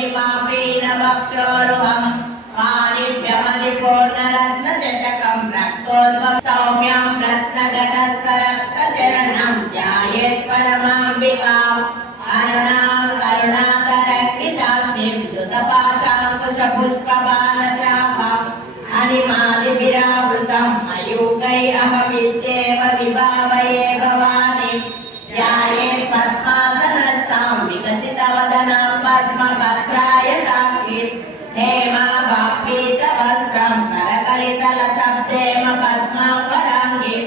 योगिमापीन वक्षोरुहं पाणिभ्यमलिपूर्णरत्नचषकं रक्तोद्भव सौम्यां रत्नघटस्थरक्तचरणं ध्यायेत् परमाम्बिकाम् अरुणां करुणाकरङ्किताक्षीं धृतपाशाङ्कुशपुष्पबाणचापम् अनिमादिभिरावृतं मयूखैरहमित्येव विभावये भवानि ध्यायेत् पद्मासनस्थां विकसितवदनां पद्मभद्रायताक्षीं हेमाभापीतवस्त्रं करकलितलशब्देम पद्मावराङ्गीं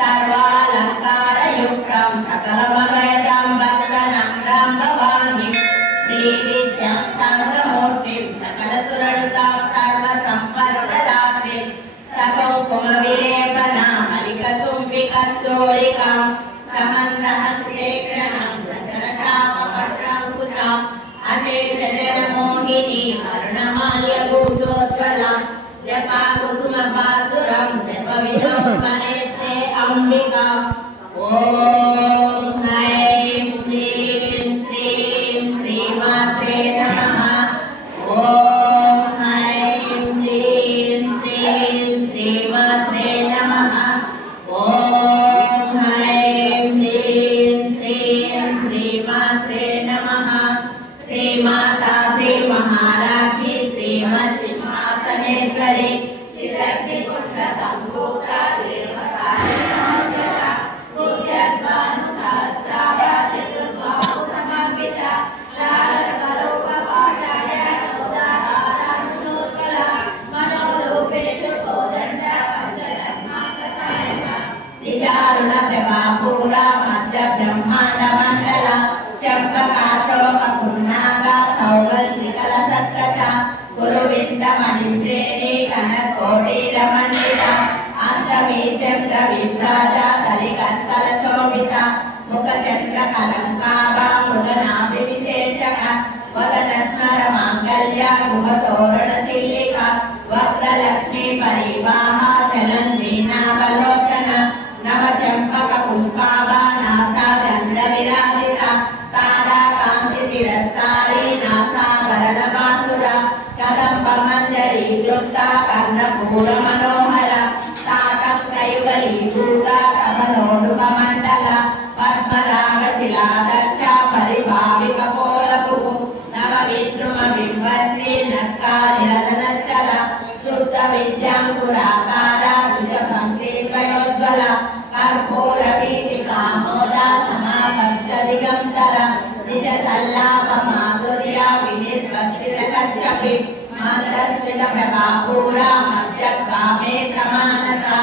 सर्वालङ्कारयुक्तं सकलमभयदां भक्तनम्रां भवानीं श्रीनित्यं शान्तमूर्तिं सकलसुरनुतां सर्वसम्पत्प्रदात्रीं सकुङ्कुमविलेपनां मलिकचुम्बिकस्तूलिकां समन्द्रहस्ते ग्रहं ससरचापपशाङ्कुशाम् अशेषजनमोहिनीं अरुणमाल्यभूषोज्ज्वलां जपाकुसुमपासुरं जपविधं स्मरेत्ते अम्बिकाम् ॐ ऐं ह्रीं श्रीं श्रीमात्रे नमः ॐ ऐं ह्रीं श्रीं श्रीमात्रे नमः ॐ ऐं ह्रीं श्रीं श्रीमात्रे नमः श्रीमाता श्री महाराज्ञी श्रीमत्सिंहासनेश्वरी श्रीशक्तिकुण्ड सम्भूता देवकार्यसमन्विता सूर्यद्भानुसहस्राभा चतुर्बाहु समन्विता रागस्वरूपपाषाढ्य रौद्राहारानुज्ज्वला मनोरूपेषु कोदण्डा पञ्चतन्मात्रसायका निजारुणप्रभापूरा मध्यब्रह्माण्डमण्डला चम्पकाशोकपुन्नागा सौगन्धिकलसत्कचा गुरुविन्दमणिश्रेणी कनकोटिरमण्डिता अष्टमी चन्द्रविभ्राजा कलिकस्थलशोभिता मुखचन्द्रकलङ्काभा मृगनाभिविशेषका वदनस्मरमाङ्गल्या गुहतोरणचिल्लिका वक्रलक्ष्मी परिवाहा चलन्वीणावलोचना नवचम्पकपुष्पाभा नासा गन्धविराजिता ताराकान्तितिरस्कारी नासाभरणबासुरा कदम्बमञ्जरीयुक्ता कर्णपूरमनोहरा ताटङ्कयुगलीभूता कमलोडुपमण्डला पद्मरागशिलादक्षा परिभाविकपोलभुः नवविद्रुमबिम्बश्री नक्कालिरदनच्चला शुद्धविद्याङ्कुराकारा द्विजपङ्क्तिद्वयोज्ज्वला कर्पूरवीतिकामोदा समाकर्षदिगन्तरा निजसल्लापमाधुर्या विनिर्वसितकच्छपि मन्दस्मितप्रभापूरा मध्यग्रामे समानसा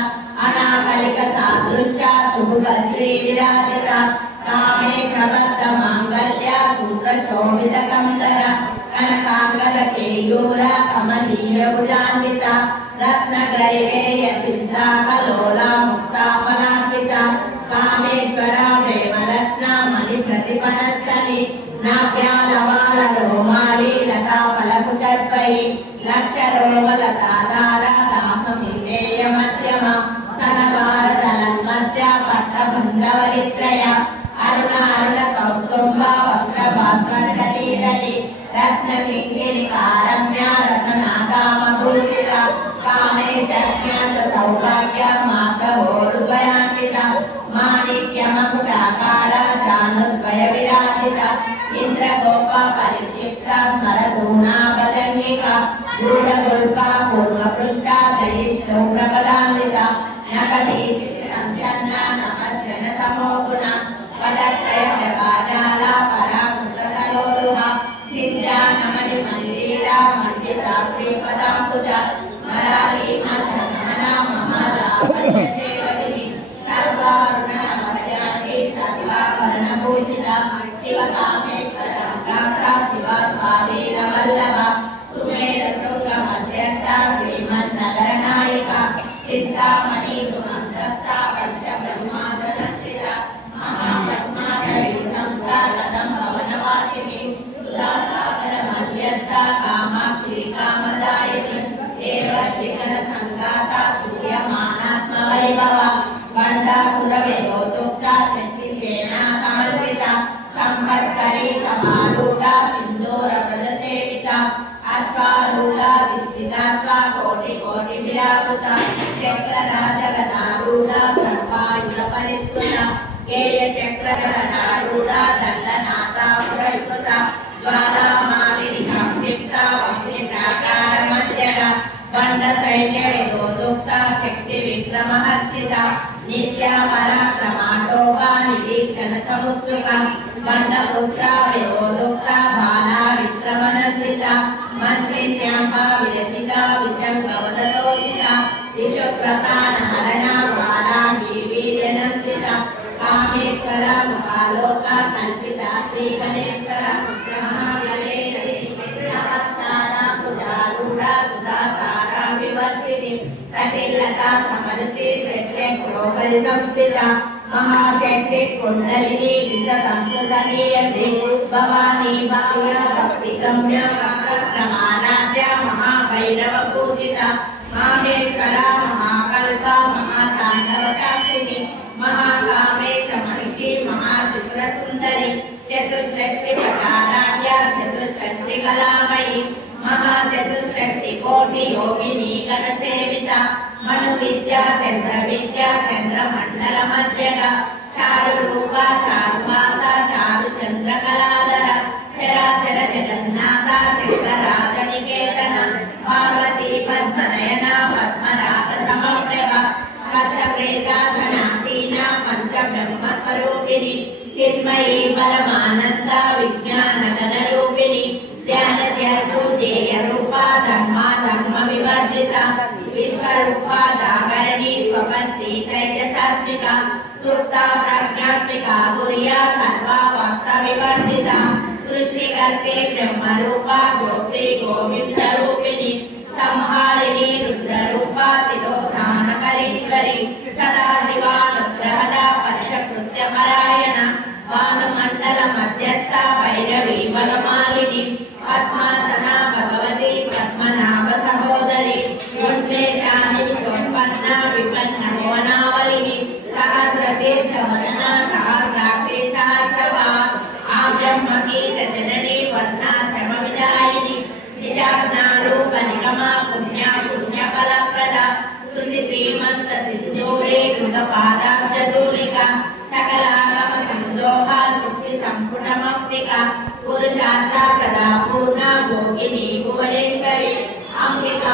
अनाकलिकसादृश्या शुभश्रीविराजिता कामेशबद्धमाङ्गल्या सूत्रशोभितकन्दरा कनकाङ्गदकेयूरा कमनीयभुजान्विता रत्नगैवेयचिन्ताकलोला मुक्ताफलान्विता कामेश्वरा प्रेमरत्ना मणिप्रतिपनस्तनि नाभ्यालवालरोमाली लताफलकुचर्पै लक्षरोमलताधारा दासमीनेयमध्यमा स्तनभारतलन्मध्या पट्टबन्धवलित्रया अरुणारुणकौस्तुम्भा वस्त्रभास्वरकटीरति रत्नकिङ्किणिकारम्या रसनाकामभूषिता कामेशज्ञात सौभाग्या मातवोरुभयान्विता माणिक्यमकुटाकारा जानुद्वयविराजिता इन्द्रगोपा परिक्षिप्ता स्मरतूणाभजङ्गिका गूढगुल्पा पूर्वपृष्ठा जयिष्ठौ प्रपदान्विता नकदीति संचन्ना नमज्जनतमोगुणा पदत्रयप्रभाजाला पराकृतसरोरुहा सिद्धानमणिमन्दिरा मण्डिता श्रीपदाम्बुजा मराली मधनमना ममलाभ्यसेवदिनी सर्वारुणमध्याङ्गी सर्वाभरणभूषिता शिवकामेश्वरा गासा शिवा स्वाधीनवल्लभा सुमेधशृङ्गमध्यस्था श्रीमन्नगरनायिका चिन्तामणि गृहन्तस्था पञ्चब्रह्मासनस्थिता महापद्माधरी संस्था कदम्बवनवासिनी सुधासागरमध्यस्था कामाक्षी कामदायिनी देवशिखरसङ्गाता सूर्यमानात्मवैभवा बण्डासुरविदोदुक्ता शक्तिसेना समर्पिता संपत्करी విద్యావృత చక్రరాజగదారూఢ సర్వాయుధ పరిష్కృత గేయ చక్రగదారూఢ దండనాథ పురస్కృత జ్వాలామాలిని సంక్షిప్త అగ్నిశాకార మధ్యగ బండ సైన్య విదోదుక్త శక్తి విక్రమహర్షిత నిత్య పరాక్రమాటోప నిరీక్షణ సముత్సుక బండ పుత్ర విదోదుక్త బాలా విక్రమనందిత మంత్రిణ్యాంబ విరచిత విశంకవదతోచిత విశ్వప్రకాన హరణ బాలాహి వీర్యనందిత కామేశ్వర మహాలోక కల్పిత శ్రీ గణేశ్వర కటిల్లతా సమరుచి శక్తి క్రోపరి సంస్థిత మహాశక్తి కుండలిని విష సంస్కృతనీయసి భవానీ భావ్య భక్తి గమ్య ప్రమాణాద్య మహాభైరవ పూజిత మాహేశ్వర మహాకల్ప మహాతాండవ సాక్షిని మహాకామేశ మహిషి మహాత్రిపుర సుందరి చతుష్షష్టి ప్రకారాఢ్య చతుష్షష్టి కళామయి మహాచతుష్షష్టి కోటి యోగిని గణ సేవిత మను విద్యా చంద్ర విద్యా చంద్ర మండల మధ్యగ చారు రూప చారువాస చారు చంద్ర కళాధర చరాచర జగన్నాథ చంద్రరాజ నికేతన పార్వతీ పద్మనయన పద్మరాగ సమప్రభ పంచప్రేతాసనాసీన పంచ బ్రహ్మ స్వరూపిణి చిన్మయీ పరమానంద విజ్ఞాన గణ రూపిణి ధ్యాన ధ్యాన రూప ధర్మ ధర్మ వివర్జిత విశ్వరూప జాగరణి స్వపత్తి తైజసాత్మిక సుప్త ప్రజ్ఞాత్మిక గుర్య సర్వావస్థ వివర్జిత సృష్టికర్తే బ్రహ్మ రూప గోప్తి గోవింద రూపిణి సంహారిణి రుద్ర రూప తిరోధానకరీశ్వరి సదాశివానుగ్రహద పశ్చకృత్య పరాయణ భానుమండల మధ్యస్థ భైరవి వగమాలిని పద్మాసన భగవతి పద్మనాభ సహోదరి ఉష్ణేశాని సంపన్న విపన్న భువనావళిని సహస్రశీర్ష వదన సహస్రాక్షి సహస్రపాద్ ఆ బ్రహ్మగీత జనని వర్ణాశ్రమ విదాయిని నిజాజ్ఞారూప నిగమ పుణ్య పుణ్య ఫలప్రద శృతి శ్రీమంత సింధూరే కృత పాదాబ్జదూలిక సకలాగమ సందోహ శుద్ధి సంపుటమప్తిక పురుషార్థ ప్రదా పూర్ణ భోగిని భువనేశ్వరి అంబికా